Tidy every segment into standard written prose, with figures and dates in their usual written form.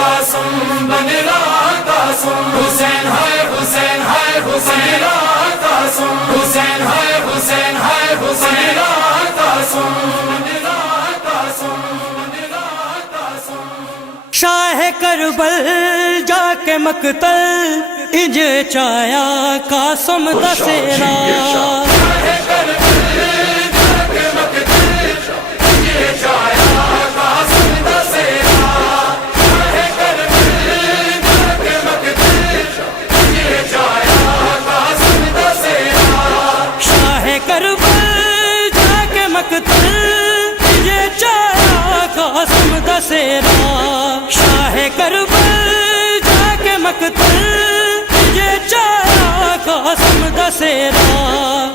قاسم بن رہا قاسم حسین ہے حسین ہے حسین رہا قاسم حسین ہے حسین ہے حسین رہا قاسم بن رہا قاسم بن رہا قاسم شاہ کربل جا کے مقتل اج چایا قاسم دسیرا شاہ کربل جا کے مقتل یہ چایا قاسم دسیرا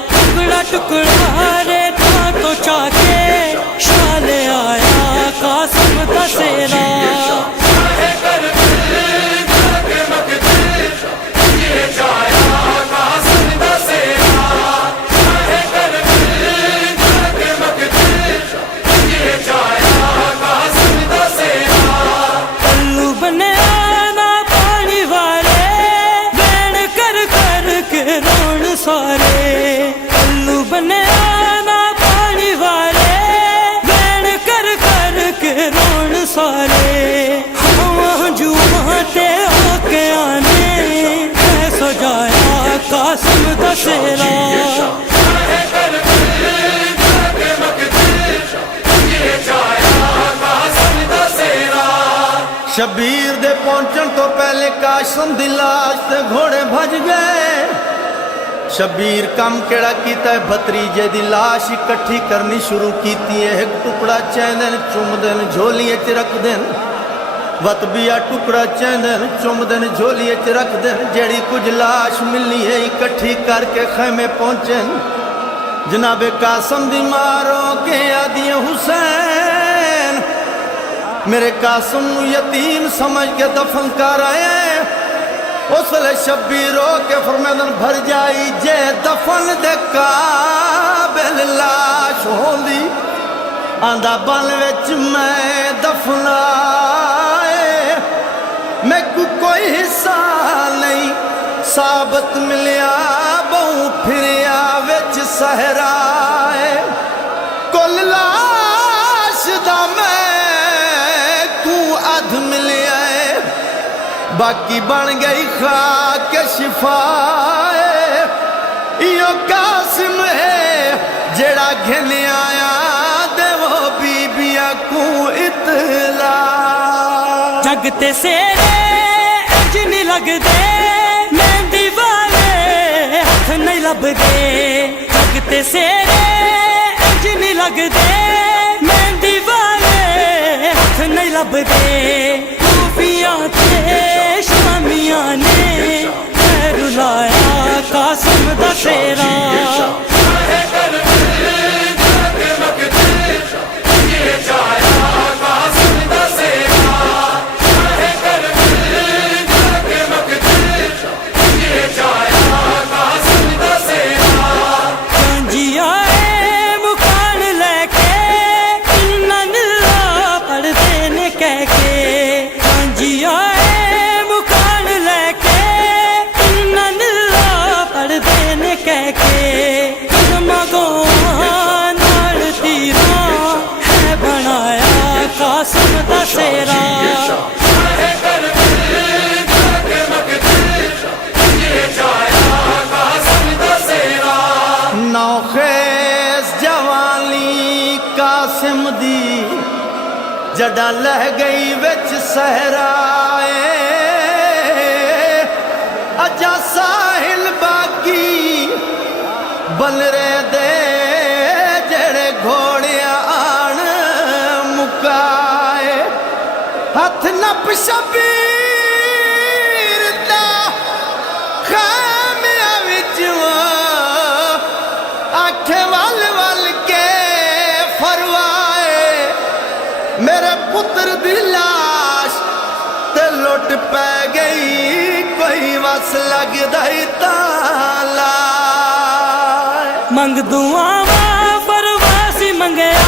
ٹکڑا ٹکڑا ریتا تو چاہے شال آیا قاسم دسیرا سارے الو بنے آنا پانی والے بین کر کر کے رون سارے ہوا جو ماتے ہو کے آنے سجایا قاسم دسیرا شبیر دے پہنچن تو پہلے قاسم دی لاش تے گھوڑے بھج گئے شبیر کم کیڑا کیتا ہے بھتریجے دی لاش اکٹھی کرنی شروع کیتی ہے ایک ٹکڑا چیندن چوم دن جھولیے چ رکھ دن وطبیا ٹکڑا چیندن چوم دن جھولیے چ رکھ دن جیڑی کچھ لاش ملی ہے اکٹھی کر کے خیمے پہنچن جناب قاسم دی مارو کے آدھی حسین میرے قاسم یتیم سمجھ کے دفن کر آئے اس لئے شبیر رو کے فرمیدن بھر جائی جے دفن دے قابل لاش ہوندی آندھا بن وچ میں دفن آئے میں کوئی حصہ نہیں ثابت ملیا بہوں پھریا وچ صحرائے کل لاش دا میں کو ادھ ملیا باقی بن گئی خاک شفائے یہ قاسم ہے جڑا گھن آیا دے وہ بی بیا کو اطلاع جگتے سیرے اج نہیں لگ دے مہندی والے ہاتھ نہیں لب دے جگتے سیرے اج نہیں لگ دے مہندی والے ہاتھ نہیں لب دے خوفیاں تھے شامیاں نے خیر لایا قاسم دسیرا قاسم دسیرا نوخیز جوانی قاسم دی جڑا لہ گئی وچ صحرائے اجا ساحل باقی بن رہے دے جڑے گھوڑیاں آن مکائے ہاتھ نپ شبیر دا خیمیاں وچ آنکھیں ول ول کے فرمائے میرے پتر دی لاش تے لٹ پہ گئی کوئی وس لگ دئی تالا منگ دعاواں پرواسی منگیا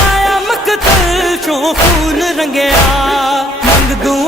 آیا مقتل چوں خون رنگیا منگ دعاواں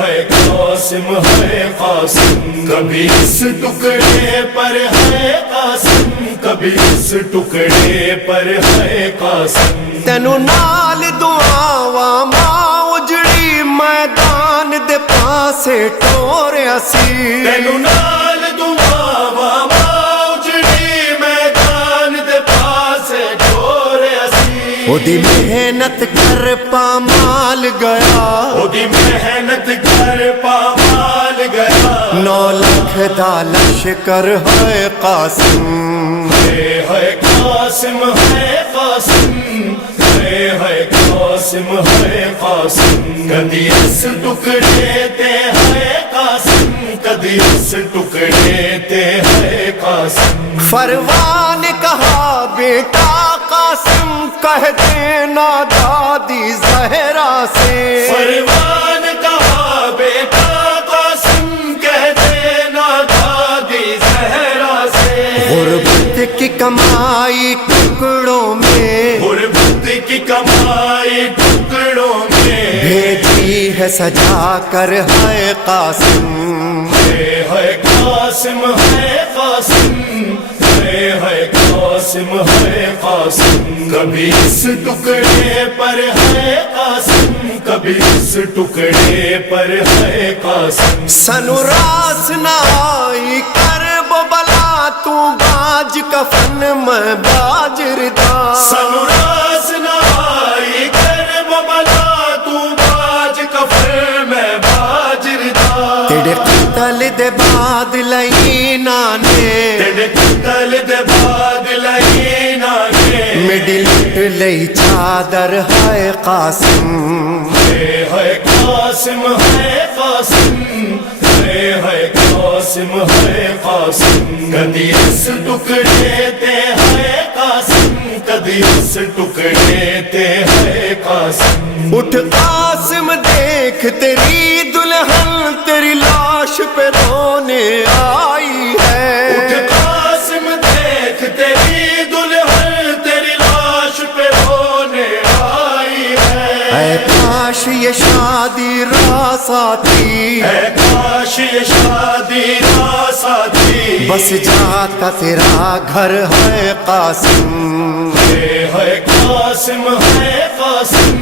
ہے قاسم ہے قاسم کبھی اس ٹکڑے پر ہے قاسم کبھی اس ٹکڑے پر ہے قاسم تینو نال دعاواں ماں اجڑی میدان دے پاسے ٹوریا سی تینو نال دعاواں ماں اجڑی میدان دے پاسے ٹوریا سی او دی محنت کر پامال گیا او دی محنت کر پامال گیا 9 لاکھ دا لشکر ہے قاسم ہے قاسم ہے قاسم ہے قاسم ہے قاسم کدی اس ٹکڑے تے ہے قاسم کدی اس ٹکڑے تے ہے قاسم فروان نے کہا بیٹا قاسم کہہ دینا دادی زہرا سے فروان کہا بیٹا قاسم کہہ دینا دادی زہرا سے غربت کی کمائی ٹکڑوں میں غربت کی کمائی ٹکڑوں میں بھیجی ہے سجا کر ہے قاسم ہے قاسم ہے قاسم ہے قاسم ہے قاسم کبھی اس ٹکڑے پر ہے قاسم کبھی اس ٹکڑے پر ہے قاسم سنو راس نہ آئی کر وہ بلا تو باج کفن میں باجردا سنو راس نہ آئی کر وہ بلا تو باج کفن میں باجردا تیرے قتل دے بعد لینا نے تیرے قتل دے بعد لینا نے میڈی لٹ لئی چادر ہے قاسم ہے قاسم ہے قاسم ہے قاسم ہے قاسم کدی اس ٹکڑے تے ہے قاسم کدی اس ٹکڑے تے ہے قاسم اٹھ قاسم دیکھ تیری دلہن تیری لاش پہ رونے آئی ہے اٹھ قاسم دیکھ تیری دلہن تیری لاش پہ رونے آئی ہے اے کاش یہ شادی راس آتی اے کاش یہ شادی راس آتی بس جاتا تیرا گھر ہے قاسم ہے قاسم ہے قاسم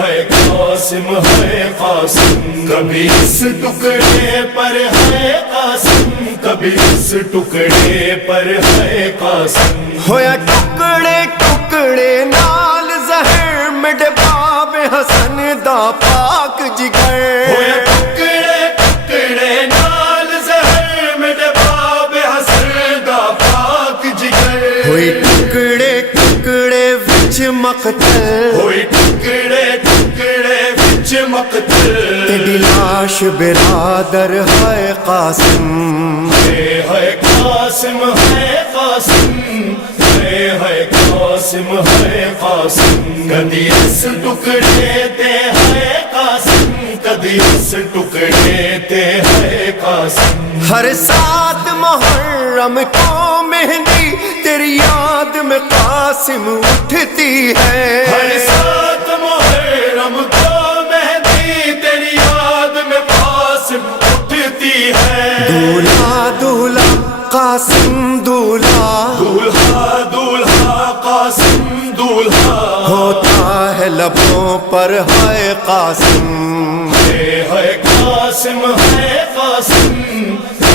ہے قاسم ہے قاسم کبھی اس ٹکڑے پر ہے قاسم کبھی اس ٹکڑے پر ہے قاسم ہویا ٹکڑے ٹکڑے نال زہر میڈے باب حسن دا پاک جگر ہویا ٹکڑے ٹکڑے نال زہر میرے باب حسن دا پاک جگر ہوئی ٹکڑے ٹکڑے وچ مقتل ہوئی ٹکڑے ٹکڑے وچ مقتل تیری لاش برادر ہے قاسم ہے قاسم ہے قاسم ہے قاسم ہے قاسم کدی اس ٹکڑے تے ہے قاسم کدی اس ٹکڑے تے ہے قاسم ہر 7 محرم کو مہندی تیری یاد میں قاسم اٹھتی ہے ہر 7 محرم کو مہندی تیری یاد میں قاسم اٹھتی ہے دولہا دولہا قاسم دولہا دولہا دولہا قاسم دولہا ہوتا ہے لبوں پر ہے قاسم ہے قاسم ہے قاسم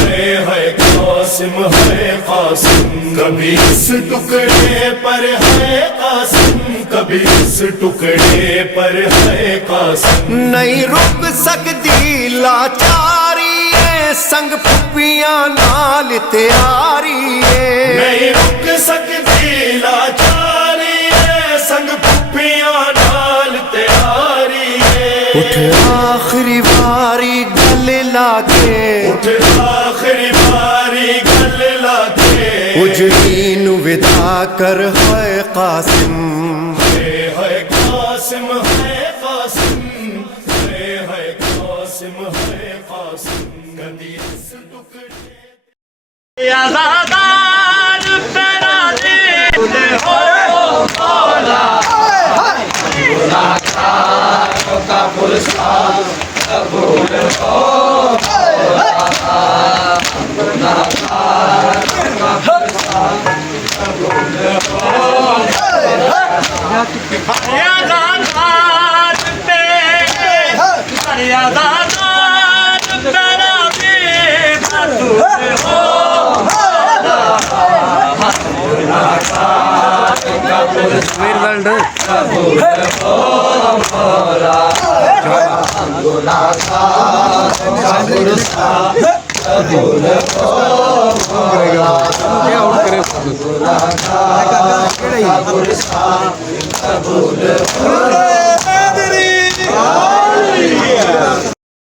ہے قاسم ہے قاسم کبھی اس ٹکڑے پر ہے قاسم کبھی اس ٹکڑے پر ہے قاسم نہیں رک سکتی لاچاری ہے سنگ پھپیاں نال تیاری ہے نہیں رک سکتی لاچاری ہے سنگ پھپیاں نال تیاری ہے اٹھ آخری واری گلے لا کے اٹھ آخری باری گل لا کے اجڑی نو ودا کر ہے قاسم ہے قاسم ہے قاسم ہے قاسم ہے قاسم کدی اس ٹکڑے آزادار پیرا دے ہو مولا کا پرساد ਕਬੂਲ